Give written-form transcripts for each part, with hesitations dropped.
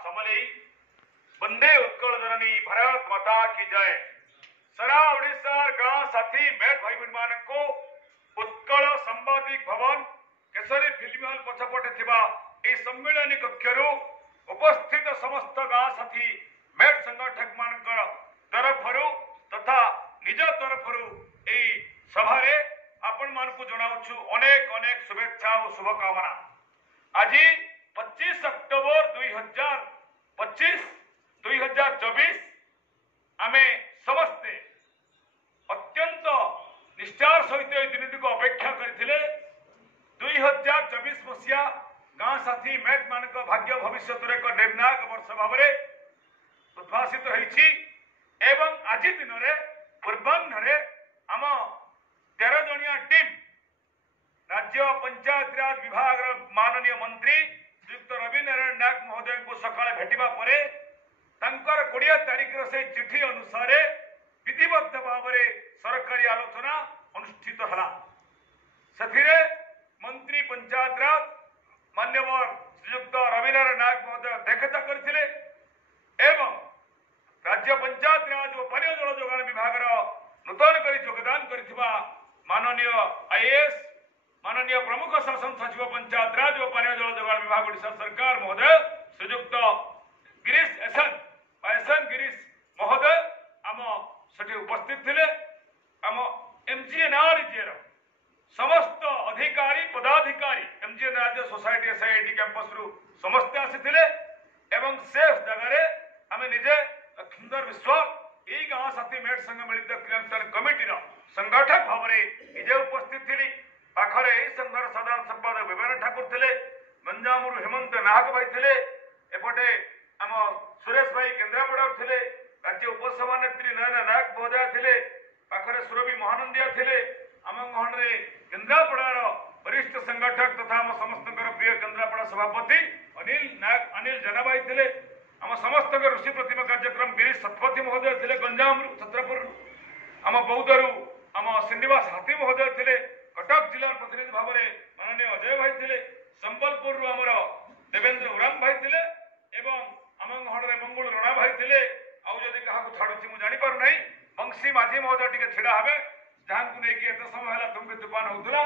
समलेई वंदे उत्कल जननी भारत माता की जय। सारा ओडिशार गाँ साथी मेट भाई बहन मान को उत्कल सांबादिक भवन केसरी फिल्म हॉल पछपटे थिबा ए सम्मेलनी कक्षरु उपस्थित समस्त गाँ साथी मेट संगठक मान तरफरु तथा निज तरफरु ए सभारे आपण मान को जनाउछु अनेक अनेक शुभेच्छा और शुभकामना। आज 25 अक्टोबर 2024 आमे समस्ते अत्यंत निष्ठार सहित दिन को अपेक्षा करथिले। 2024 मसीहा गाँ साथी मेट मान भाग्य भविष्य एक निर्णायक वर्ष भाव उद्भाषित होइछि एवं आज दिन में पूर्वाह्न आम 13 जनिया टीम राज्य पंचायत राज विभाग माननीय मंत्री श्रीयुक्त रवि नारायण नायक महोदय को सकाଳେ भेटिबा परे तंकर 20 तारीख से चिठी अनुसार विधिबद्ध भाव सरकारी आलोचना अनुष्ठित हला। सथिरे मंत्री पंचायत राज मान्यवर श्रीयुक्त रवि नारायण नायक महोदय अध्यक्षता करथिले एवं राज्य पंचायत राज और पानी जल जोगाण विभाग नूतन कर योगदान करथिबा माननीय आईएएस माननीय प्रमुख शासन सचिव पंचायत राज और पानी जल जोगाण विभाग ओडिशा सरकार महोदय श्रीयुक्त गिरीश महोदय आम सेठी उपस्थित थिले। आम एमजीएनआरजे समस्त अधिकारी पदाधिकारी एमजीएनआरजे सोसाइटी एसआईटी कैंपस रु समस्त आसीथिले एवं से जगह आम निजे सुंदर विश्वास यही गाँव साथी मेट संघ मिलित क्रियान्वयन कमिटी संगठक भाव निजे उपस्थित थी। पाखरे यही संघर साधारण संपादक विवेन ठाकुर थे, गंजामरू हेमंत नाहक भाई थे, एपटे आम सुरेश भाई केन्द्रापड़ा थे, राज्य उपसभानेत्री नयन नायक महोदय थे, पाखरे सुरभि महानंदिया थे, आम गहन केन्द्रापड़ार वरिष्ठ संगठक तथा आम समस्त प्रिय केन्द्रापड़ा सभापति अनिल जेना भाई थे, आम समस्त ऋषि प्रतिमा कार्यक्रम गिरीश शतपथी महोदय थे, गंजाम छत्रपुर आम बौद्धरू आम श्रीनिवास हाथी महोदय थे, कटक जिलार प्रतिनिधि भाव में माननीय अजय भाई थे, संबलपुर आमर देवेंद्र उराम भाई थे एवं आम गहन मंगल रणा भाई थे। आदि क्या छाड़ी मुझे जापर ना बंशी माझी महोदय टी ढड़ा हे जहाँ को लेकिन एत समय है तुम्हें तूफान होता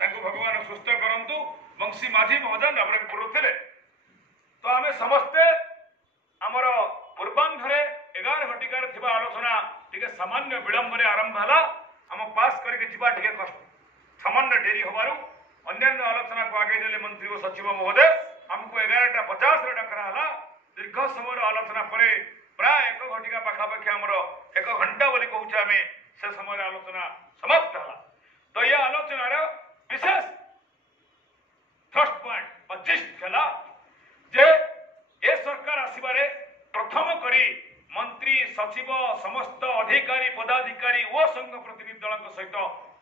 भगवान सुस्थ करूँ। बंशी माझी महोदय नवरंगपुर थे। तो आम समस्ते आमर पूर्वाह्न 11 घटिकार आलोचना टी सामान्य विलंब आरंभ है। आम पास करके सामान्य डेरी हबारू अन्य आलोचना को आगे देले मंत्री और सचिव महोदय आमको 11:50 डकरा दीर्घ समय आलोचना पर प्राय 1 घटिका पाखापाखि आमर 1 घंटा बोली कहूँ आम से समय आलोचना समाप्त है। तो यह आलोचनार विशेष फर्स्ट पॉइंट 25 है जे ए सरकार आसबारे प्रथम करी मंत्री सचिव समस्त अधिकारी पदाधिकारी और संघ प्रतिनिधि दल सहित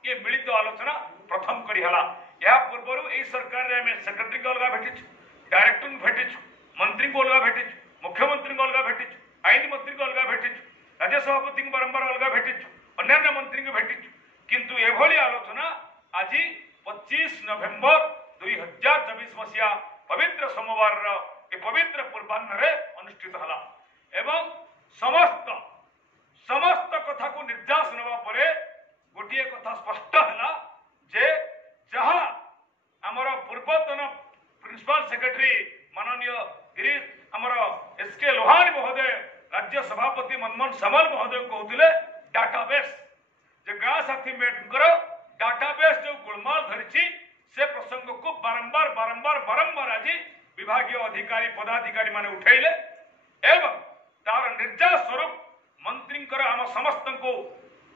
ये मिलित आलोचना प्रथम करी हला। या पूर्व यही सरकार में सेक्रेटरी को अलग भेटिछु, डायरेक्टर भेटिछु, मंत्री को अलग भेटिछु, मुख्यमंत्री को अलग भेटिछु, आईन मंत्री को अलग भेटिछु, राज्य सभापति को बारंबार अलग भेटिछु, अन्य मंत्री को भेटिछु, किंतु एभली आलोचना आज 25 नवेम्बर 2024 मसीहा पवित्र सोमवार पवित्र पूर्वाह्न अनुष्ठित हला एवं समस्त कथा को निर्देश नवा परे गोटे कथा स्पष्ट है जे जहाँ आमर पूर्वतन प्रिंसिपल सेक्रेटरी माननीय गिरीश आमर एसके लोहानी महोदय राज्य सभापति मनमोहन सामल महोदय कहते डाटाबेस जे गाँ साथी मेटर डाटाबेस जो गोलमाल धरी से प्रसंग को बारंबार आज विभागीय अधिकारी पदाधिकारी माने उठेले एवं तार निर्देश स्वरूप मंत्री आम समस्त को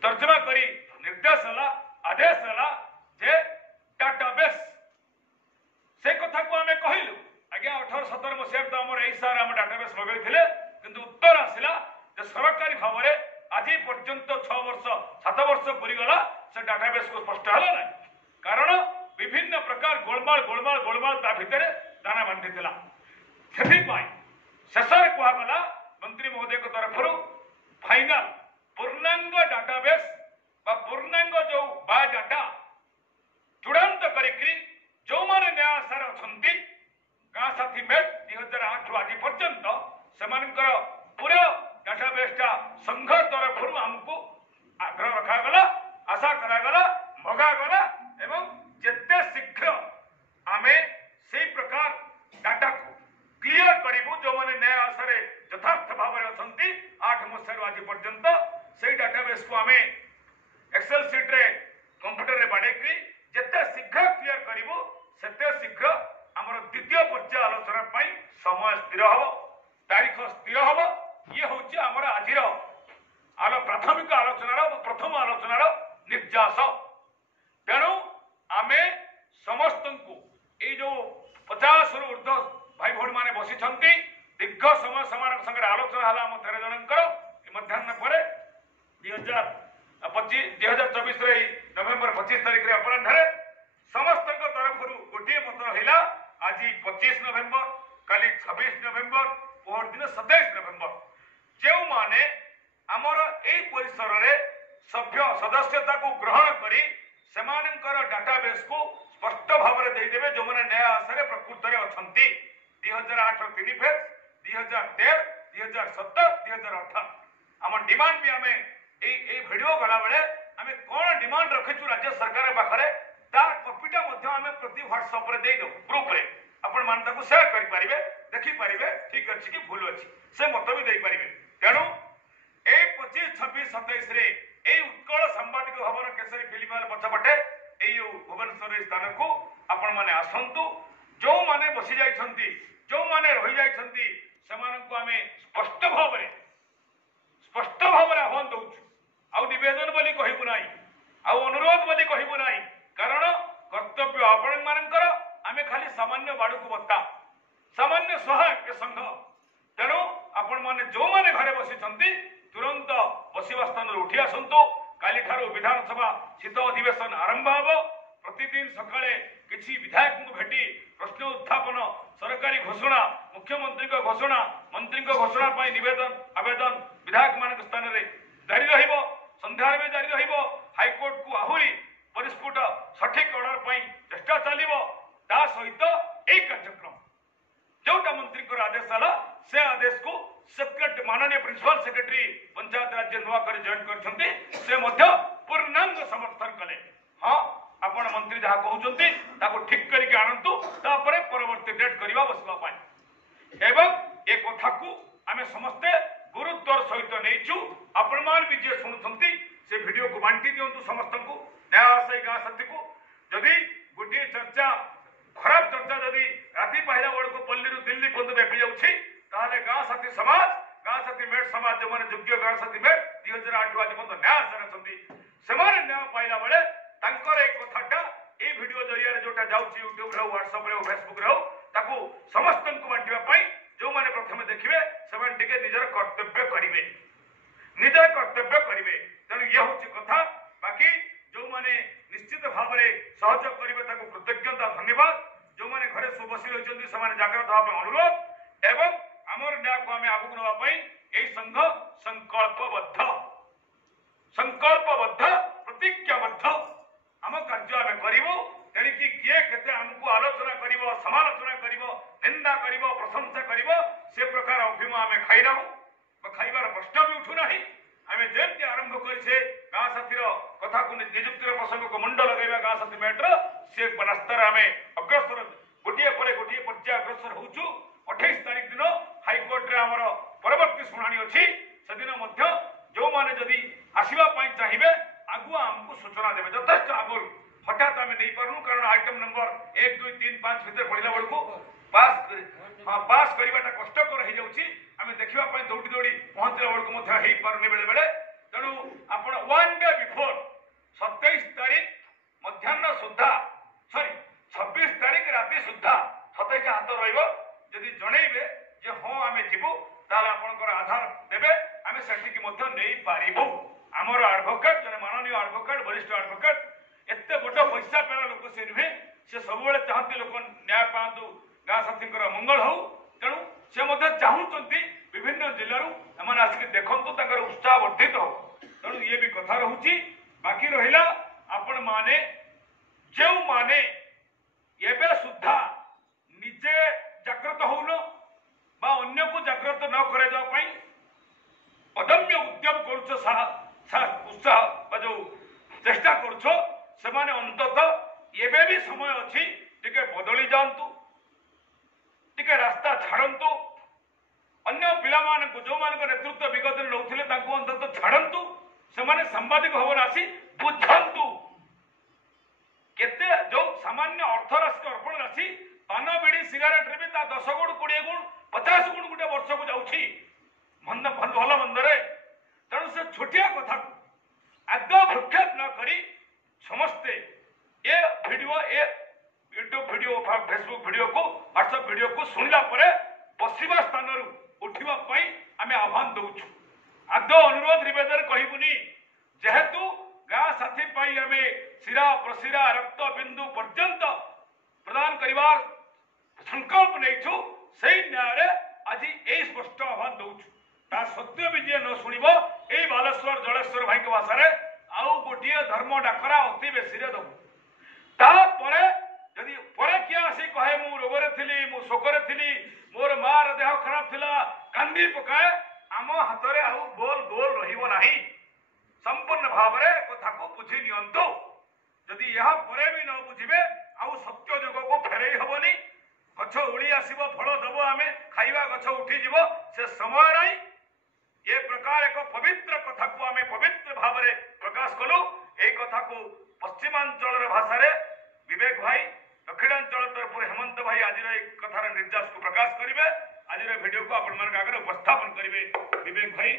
तर्जमा करी निर्देश है आदेश है जे डाटाबेस से कथा को आम कहलु आज्ञा 18-17 मसीह तो आम सार आम डाटाबेस लगे किंतु उत्तर आसला जे सरकारी भाव में आज पर्यंत 6-7 वर्ष पूरीगला से डाटाबेस को स्पष्ट है ना कारण विभिन्न प्रकार गोलमाल ता भितर दाना बांधी शेष कहगला मंत्री महोदय तरफ फाइनाल पूर्णांग डाटाबेस पूर्णांग जो बायोडाटा चूड़ांत करी जो मैंने न्याय आशार अच्छा गाँ साथी मेट 2008 आज पर्यंत सेमानकर पूरा डाटाबेसटा संघ तरफ आमको आग्रह रखागला आशा करागला मगागला एवं जिते शीघ्र आमे से प्रकार डाटा को क्लियर करूँ जो मैंने न्याय आशा यथार्थ भाव में अच्छा 8 मसीह आज पर्यंत से डाटाबेस को आम एक्सेल सीट रे कंप्यूटर रे बाड़े जिते शीघ्र क्लियर करूँ सेते शीघ्र आमर द्वितीय पर्याय आलोचना समय स्थिर हम तारीख स्थिर हम ये हूँ आमर आज प्राथमिक आलोचनार प्रथम आलोचनार निर्यास तेणु आमे समस्त को ये जो 50 रु ऊर्ध्व भाई भौणी मैंने बसी दीर्घ समय संगे आलोचना है आम 13 जनकर मध्याह्न पर 2024 नवेम्बर 25 तारीख में अपराह समस्त तरफ गोटे मत रहा आज 25 नवेम्बर काली 26 नवेम्बर पहर दिन 27 नवेम्बर जो माने आमर ए परिसर रे सभ्य सदस्यता को ग्रहण करी सेमानंकर डाटाबेस को स्पष्ट भाव में देदेवे जो मैंने न्याय आशा प्रकृत में अच्छा 2008 3 फेज 2013 2017 2018 आम डिमांड भी आम भिडियो गला बेले आम कौन डिमांड रखीचु राज्य सरकार पाखे तार कॉपीटा आम प्रति व्हाट्सएप रे दे ग्रुप रे आपण मान ताको शेयर करि परिबे देखि परिबे ठीक अछि कि भूल अछि से मत भी दे परिबे तेणु ए 25 26 27 रे ए उत्कल सांबादिक भवन केसरी फिल्म हॉल पछपटे ए भुवनेश्वर स्थान को आपण माने आसंतु जो माने बसी जाइछंती जो माने रहि जाइछंती समान को आमे स्पष्ट भाव में आह्वान दउछु आउ निवेदन बोली कहिबु नाही आउ अनुरोध बोली कहिबु नाही कारण कर्तव्य आपण मानकर आमे खाली सामान्य बाड़ू को बता सामान्य सहायक संघ तेणु आपण माने जो माने घरे बसी तुरंत बसवा स्थान उठी आसतु काली ठारू विधानसभा शीत अधिवेशन आरंभ हम प्रतिदिन सकाळे किसी विधायक को भेटी प्रश्न उत्थापन सरकारी घोषणा मुख्यमंत्री घोषणा मंत्री घोषणा निवेदन आवेदन विधायक मान स्थान में जारी रहिबो संध्या में जारी रहिबो हाईकोर्ट को आहुरी परिस्फुट सठिक ऑर्डर चेष्टा चलिबो ता सहित ए कार्यक्रम जोटा मंत्री आदेश आला से आदेश को सेक्रेटरी माननीय प्रिंसिपल सेक्रेटरी पंचायत राज्य नुआ कर जॉइन करछंती से मध्य पूर्णांग समर्थन कले हाँ आपण मंत्री जहाँ कहउछंती ताको ठीक करके आनंतु तापरे परवर्ती डेट करबा बसबा पाए एवं ए कथा को आमे समस्ते गुरुत्वर सहित नैचु आपण मान भी जे सुनुछंती से वीडियो को बांटी दियंतु समस्त को न्याय गाँ साथी को जदि गोटे चर्चा खराब चर्चा जदि राति पाहिला बड़ पल्ली दिल्ली पर्यंत व्यापी जाऊँगी ताहले गाँ साथी समाज गाँ साथी मेट समाज जो मैंने योग्य गाँ साथी मेट 2008 आज पर्यंत न्याय आशा से न्याय पाइला बेले एक कथाटा ए वीडियो जरिया जोटा जाऊँगी यूट्यूब रे व्हाट्सएप रे फेसबुक रे ताकू समस्त को बांटिबा जो मैंने प्रथम देखिए से निजर कर्तव्य करेंगे निजर कर्तव्य करेंगे तेणु ये हूँ कथा बाकी जो मैंने निश्चित भाव में सहयोग करेंगे कृतज्ञता धन्यवाद जो मैंने घरे बसी रही से जाग्रत भाव अनुरोध एवं आमर न्याय को आम आगू नापी यही संघ संकल्पबद्ध प्रतिज्ञाबद्ध आम कार्य आम करूँ तेणिकी किए केते आमको आलोचना कर समालोचना कर निंदा कर प्रशंसा कर से प्रकार अभिम आम खाईना खाइबार प्रश्न भी उठुना आम जमी आरंभ करे गाँ साथी कथा को निजुक्तिर प्रसंग को मुंड लगेगा गाँ साथी मेट्र से रास्तार आम अग्रसर गोटे पर गोटे पर्याय अग्रसर होचु 28 तारीख दिन हाईकोर्ट रे आमर परवर्ती शुणाणी अच्छी से दिन जो माने जदि आसवा चाहिए आगुआ आमको सूचना देवे यथेष्ट आगु हठात आम नहीं पार्नु कारण आइटम नंबर 1 2 3 5 भितर पढ़ला बेलू पास करवाटा कष्टकर हो जाऊँगी आम देखा दौड़ी दौड़ी पहुँचला बेलू पारे बेले बेले तेणु आप 1 डे बिफोर 27 तारीख मध्याह्न सुधा सॉरी 26 तारीख राति सुधा 27 हाथ रही जनइबे जे हाँ आम जीवु तापर आधार देवे आम से नहीं पारू आमर आडभोकेट जन माननीय आडभोकेट वरिष्ठ आडभोकेट एत बड़ पैसा पेला लोक से नुहे से सब चाहती लोक न्याय पातु गाँ साथी मंगल हो तेणु से चाहूँगी विभिन्न जिलूर एम आसिक देखु उत्साह वर्धित हो तेणु ये भी कथा रोचे बाकी रहा आपण माने जो माने एबे सुधा निजे जागृत होन बा अन्य को जागृत न कर अदम्य उद्यम उत्साह जो चेष्टा कर अंततः एबे भी समय अच्छी टिके बदली जातु टिके रास्ता छाड़ू अन्य पिला जो नेतृत्व विगत नौले अंततः छाड़ू से सांबादिक भवन आसी बुझंतु केते जो सामान्य अर्थ राशि अर्पण राशि पान बिड़ी सिगारेट रे भी 10 गुण 20 गुण 50 गुण गोटे वर्ष को जाऊँगी भल मंदरे तेणु से छोटिया कथा आद भ्रुक्षेप न करी समस्ते ये वीडियो ये यूट्यूब वीडियो फेसबुक वीडियो को व्हाट्सएप वीडियो को सुनला परे बसिबा स्थान उठिबा पई आमे आह्वान दउछु आद अनुरोध निवेदन कहबुनी जेहेतु गाँ साथी पाई आमे शिरा प्रशिरा रक्त बिंदु पर्यंत प्रदान करिवार संकल्प नैछु सेही न्याय आज यही स्पष्ट आह्वान दउछु ता सत्य भी जे न शुणव यही बालेश्वर जलेश्वर भाई भाषा आउ गोटे धर्म डाकरा अति बेसी दबु तापरे जदि परे किए आसी कहे मु रोगरे थिली मु शोकरे थिली मोर मार देह खराब थिला कांदी पकाए आम हाथ में आउ गोल गोल रहिबो नाही संपूर्ण भाव में कथा को बुझी नियंतु जदि यह परे भी न बुझिबे आउ सत्य जग को फेरई हबनी गछ उड़ी आसीबो फल दबो आमे खाइबा गछ उठी जीवो से समय नहीं ये प्रकार एक पवित्र कथा को आमे पवित्र भाव में प्रकाश कलु ए कथा को पश्चिमांचल भाषा रे विवेक भाई दक्षिणांचल तरफ हेमंत भाई आज कथार निर्देश को प्रकाश करेंगे आज वीडियो को आपण मान आगे उपस्थापन करेंगे विवेक भाई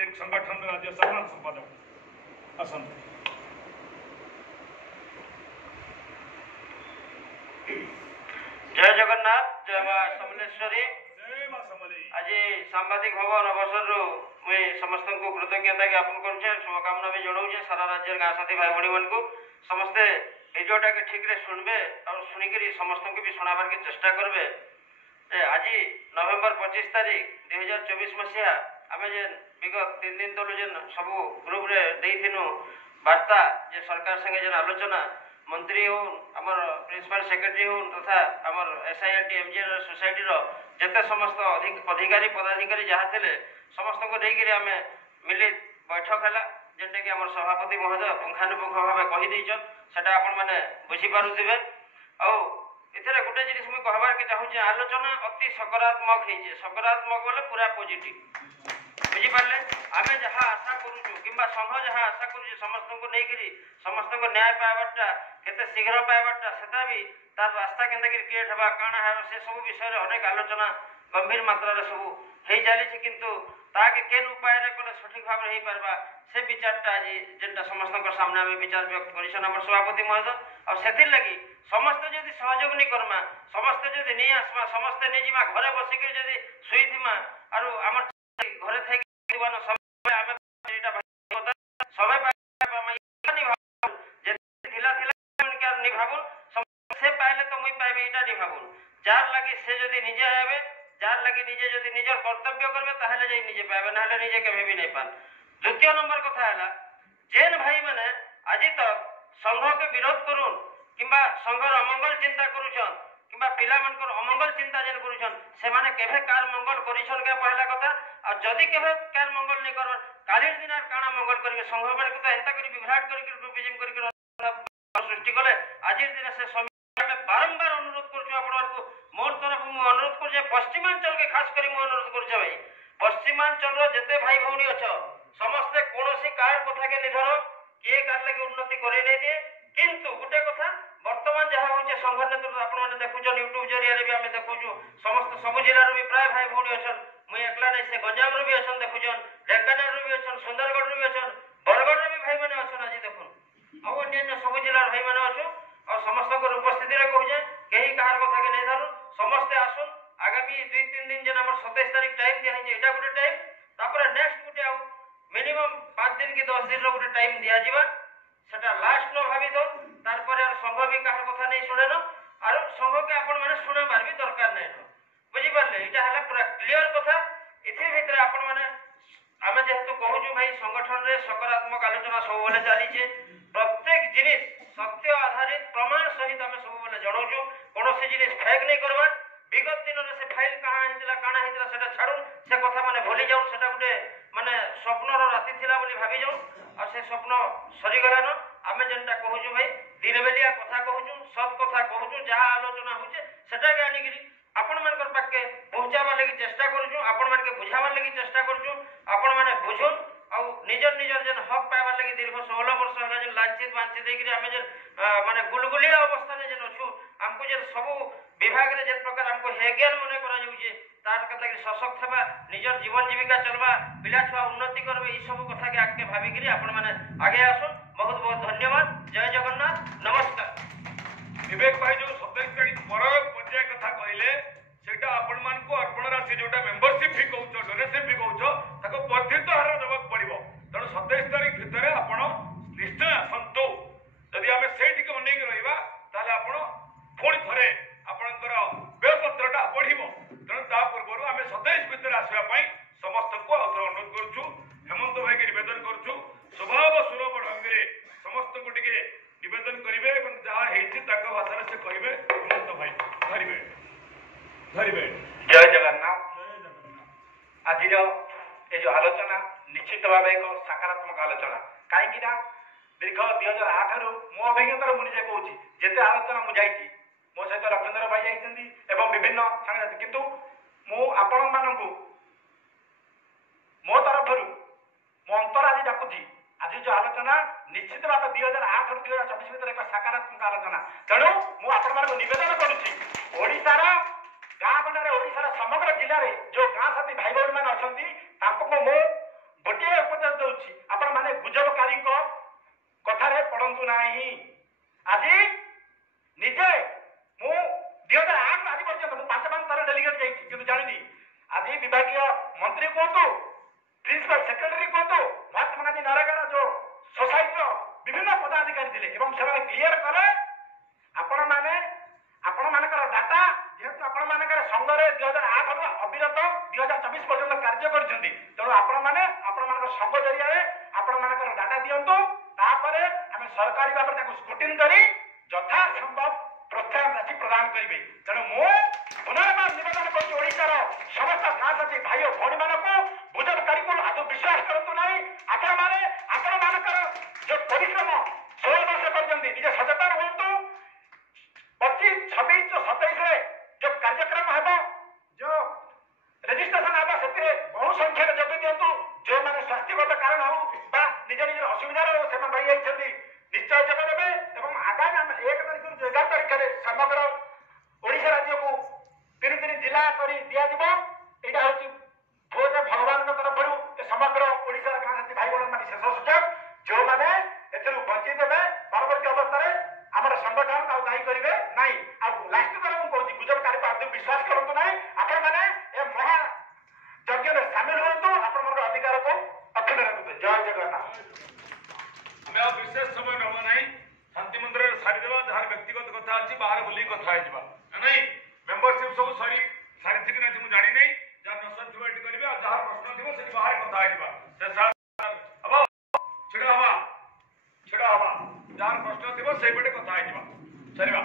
एक संगठन राज्य साधारण संपादक आसन जय जगन्नाथ जय मां समलेश्वरी जय मां समली आज सांबादिक भवन अवसर मुई समस्त को कृतज्ञता ज्ञापन करुचे शुभकामना भी जनाऊे सारा राज्य गाँ साथी भाई भणी मान को समस्ते भिडियोटा के ठीक रे सुनबे और सुनिकरी समस्त को भी सुनाबार के चेष्टा करबे आज नवेम्बर 25 तारीख 2024 मसीहा आम जेन विगत 3 दिन तलु जेन सब ग्रुप रे देइथिनु वार्ता जे सरकार संगे जेन आलोचना मंत्री हो आमर प्रिंसिपल सेक्रेटरी हो तथा आमर एसआईआरटी एमजीआर सोसाइटी रो जते समस्त अधिकारी पदाधिकारी जहाँ थे समस्त को लेकर आम मिलित बैठक है जेनटा कि आमर सभापति महोदय पुंखानुपुंख भाव कहीदेचन सेटा आपण मैंने बुझीपारे आउ गोटे जिनिस मुझे कहबार के चाहूँ आलोचना अति सकारात्मक होइए सकारात्मक बोले पूरा पॉजिटिव बुझीपारे आम जहाँ आशा करूँ कि संघ जहाँ आशा करूँ समस्त को लेकर समस्त को न्याय पाइबार्टा केते शीघ्र पाइबार्टा सेटा भी तार रास्ता केनता क्रिएट हवा काଣା है से सब विषय अनेक आलोचना गंभीर मात्रा सब हो चली किंतु ताके केन उपाय रे कले सठिक भाव रे पारबा से विचारटा आज जेनटा समस्त सामने आम विचार व्यक्त करिसन हमर सभापति महोदय और सेथिर लगी समस्त जदि सहयोग नहीं करमा समस्त जदि नहीं आसमा समस्त नहीं जिमा घरे बसिक जदि सुईथिमा आरो हमर घरे थे जीवन समय आमे एटा समय निभाबुन से पाइले तो मुई पाइबे एटा निभाबुन जार लगी से जदि निजे आबे जार लगी निजे जदि निजर कर्तव्य करबे ताहले जे निजे पाइबे नाले निजे केबे भी नहीं पान द्वितीय नंबर कथा हैला जेन भाई माने आज तक संघ के विरोध करूं किंबा संघर अमंगल चिंता करूछन किंबा पिला मनकर अमंगल चिंता जेन करूछन से माने केबे कार मंगल करिछन के पहला कथा और जदि केबे कार मंगल नहीं करबन कालीर दिन काना मंगल करबे संघ माने तो एंता करी विभ्राट करी ग्रुपिज्म करी सृष्टि कले आज दिन से समय बारंबार अनुरोध करछु आपण को मोर तरफ मु अनुरोध कर जे पश्चिमांचल के खास करी मु अनुरोध कर भाई पश्चिमांचल रो जते भाई भौणी अछ समस्त कोनोसी कार कथा के निधर के कार लगे उन्नति करे नै दे किंतु गुटे कथा वर्तमान जहा होचे संघ नेतृत्व आपण माने देखुछन यूट्यूब जरिया रे भी हम देखुछु समस्त सब जिल्ला रो भी प्राय भाई भौणी अछन मु एकला नै से गंजाम रो भी अछन देखुछन ढेंकानाल रो भी अछन सुंदरगढ़ रो भी अछन बरगढ़ रो भी भाई माने अछन आज देखुन आ अन्य सब जिला भाई माने अछु और समस्त को उपस्थिति रे कहू जे केही कहार कथा के नै धरु समस्त आसुन आगामी 2-3 दिन जेन हमर 27 तारीख टाइम दिया है एटा गुटे टाइम तापर नेक्स्ट गुटे आउ मिनिमम 5 दिन की 10 दिन रो गुटे टाइम दिया जिबा सेटा लास्ट न भाबी दो तार पर संघ भी कहार कथा नै सुने न और संघ के आपण माने सुने बार भी दरकार नै न बुझी पारले एटा हला पूरा क्लियर कथा इथि भितर आपण माने आमे जेहेतु कहूछु भाई संगठन रे सकारात्मक आलोचना सब बेले चली छे प्रत्येक जिनिस सत्य आधारित प्रमाण सहित आमे सब बेले जणाउछु कोनोसी जिनिस फेक नै करबा विगत दिन से फाइल कहाँ होता काଣା होता सेटा छाड़ू से कथा माने भूली जाऊँ सेटा गोटे माने स्वप्नर राति थिला बोली भाभी जाऊँ और से स्वप्न सरीगलान आमे जेनटा कहूँ भाई दिन बेलिया कथा कहूँ सब कथा कहूँ जहाँ आलोचना होचे सेटा के आनिकी आपण मानकर पाखे पहुँचाबार लगी चेष्टा करूँ आपण मानके बुझाबार लगी चेष्टा करूँ आपण माने बुझुन ଆଉ ନିଜର ନିଜର ଯେନ୍ ହକ୍ ପାଇବାର ଲାଗି ଦୀର୍ଘ 16 ବର୍ଷ ହେଲା ଯେନ୍ ଲାଞ୍ଛିତ ବାଞ୍ଛିତ ହେଇକିରି ଆମେ ଯେନ୍ ମାନେ ଗୁଲଗୁଲିଆ ଅବସ୍ଥାରେ ଯେନ୍ ଅଛୁ ଆମକୁ ଯେନ୍ ସବୁ ବିଭାଗରେ ଯେନ୍ ପ୍ରକାର ଆମକୁ ହେଗେନ୍ ମନେ କରାଯାଉଛେ ତାର କଥା ସଶକ୍ତ ହେବା ନିଜର ଜୀବନ ଜୀବିକା ଚଲବା ପିଲା ଛୁଆ ଉନ୍ନତି କରବେ ଏଇ ସବୁ କଥାକେ ଆଗକେ ଭାବିକିରି ଆପଣ ମାନେ ଆगे ଆସୁନ୍ ବହୁତ ବହୁତ ଧନ୍ୟବାଦ ଜୟ ଜଗନ୍ନାଥ ନମସ୍କାର विवेक भाई जो 27 तारीख पर पर्याय कथा कहले सेटा आपण मानको अर्पण राशि जोटा मेंबरशिप फी कहउछ डोनेशन फी कहउछ ताको वर्धित हार देबक पड़िबो तण 27 तारीख भितर आपण निश्चय आसंतो यदि आमे सेठी के अनेक रहिबा ताले आपण पुणी थरे आपणकर व्ययपत्रटा बढ़िबो तण ता पूर्वरु आमे 27 भितर आसीबा पई समस्त को अनुरोध करछु हेमंत भाई के निवेदन करछु स्वभाव सुलभ ढंगरे समस्त को टिके निवेदन करिवे एवं जहाँ हेछि ताको भाषा से कहिबे हेमंत भाई धरिबे जय जगन्नाथ आज ये जो आलोचना निश्चित भाव एक सकारात्मक आलोचना कहीं दीर्घ 2008 रु मो अभिज्ञतार मुझे कहूँ जिते आलोचना मुझे मो सहित लक्षेन्द्र भाई जाइछन्ती एवं विभिन्न सांगठनिक किंतु मु आपण मानकु मो तरफ मो अंतर आज डाकुची आज जो आलोचना निश्चित भाव 2008 रु 2024 भर एक सकारात्मक आलोचना तेणु मु आपण मानक निवेदन करुच्ची ओडिशार गाँ गंडारे ओडिशार समग्र जिले में जो गाँ साथी भाई भौणी मैंने अच्छा मु गोटे उपदेश दूसरी आपण मैंने गुजबकारी कथार पड़तु ना आज निजे मु 2008 आज पर्यटन मुझे 5 थर डेलीगेट जानी जानी आज विभागीय मंत्री कहतु प्रिंसिपल सेक्रेटरी कहतु महात्मा गांधी नरेगा जो सोसाइटी विभिन्न पदाधिकारी थे क्लीयर कले आपण मैंने आपण मानकर डाटा जेहेतु आपण मानकर संघरे 2008 रु अविरत 2024 पर्यंत कार्य करछन्ती तेणु आपण माने आपण मानकर संघ जरिया आपण मानकर डाटा दियंतु तापरे हम सरकारी भाव ताको स्क्रूटिन करी यथा संभव प्रोत्साहन राशि प्रदान करिवे तेणु मु पुनर्बार निवेदन करछि ओडिशार समस्त गाँसाथी भाई और भौणी मानकु बुझबकारी को आदौ विश्वास करतु नहीं आपण मानकर जो परिश्रम 16 वर्ष करछन्ती निजे सचेतन होतु 25, 26, 27 जो कार्यक्रम है जो रजिस्ट्रेशन है से बहु संख्यार जोग दिंतु जो मैंने स्वास्थ्यगत कारण हो निज निज असुविधा से भाई जाइए निश्चय जोग देवे और आगामी आम 1 तारीख 11 तारीख में समग्र ओडिशा राज्य को 3 जिला कर दिज्व यहाँ हूँ भोज भगवान तरफ समग्र ओडिशा गाँव साथी भाई बहन मैंने शेष सुजोग जो मैंने बंचित हे परवर्त अवस्था आमर संगठन आ दायी करेंगे नाई लास्ट बार मुझे कहूँ गुजबकारी को आदि विश्वास करूँ ना आपण मैंने ए महायज्ञ में सामिल हूँ आपण अधिकार को अक्षुण्ण रखते जय जगन्नाथ आम विशेष समय नब ना शांति मंदिर सारीदेवा जहाँ व्यक्तिगत कथा अच्छी बाहर बुल कथा नहीं मेम्बरशिप सब सरी सारी कि ना मुझे जानी नहीं जहाँ न सर थी करेंगे जहाँ प्रश्न थी से बाहर कथा छिड़ा हवा जहाँ प्रश्न थी से पटे कथा सरिवा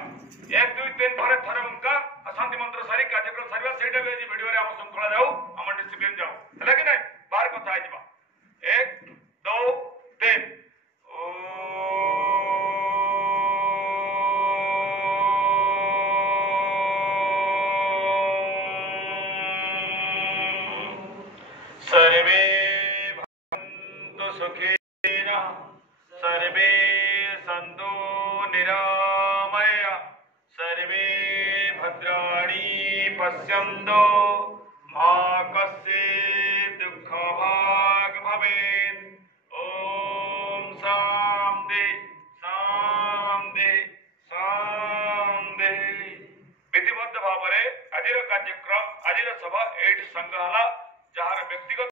1 2 3 थरे उनका अशांति मंत्र सारी कार्यक्रम सरिवा सेटा भी वीडियो रे हम श्रृंखला जाऊ हम डिसिप्लिन जाऊ है कि नहीं बाहर कथा 1 2 3 सर्वे भवन्तु सुखिनः सर्वे सन्तु निरामया सर्वे भद्राणि पश्यन्तु मा कश्चित् दुःखभाग् भवेत् ॐ शान्ति शान्ति शान्ति विधिबद्ध भाव में आज कार्यक्रम आज सभा एट संग्रह जहाँ व्यक्तिगत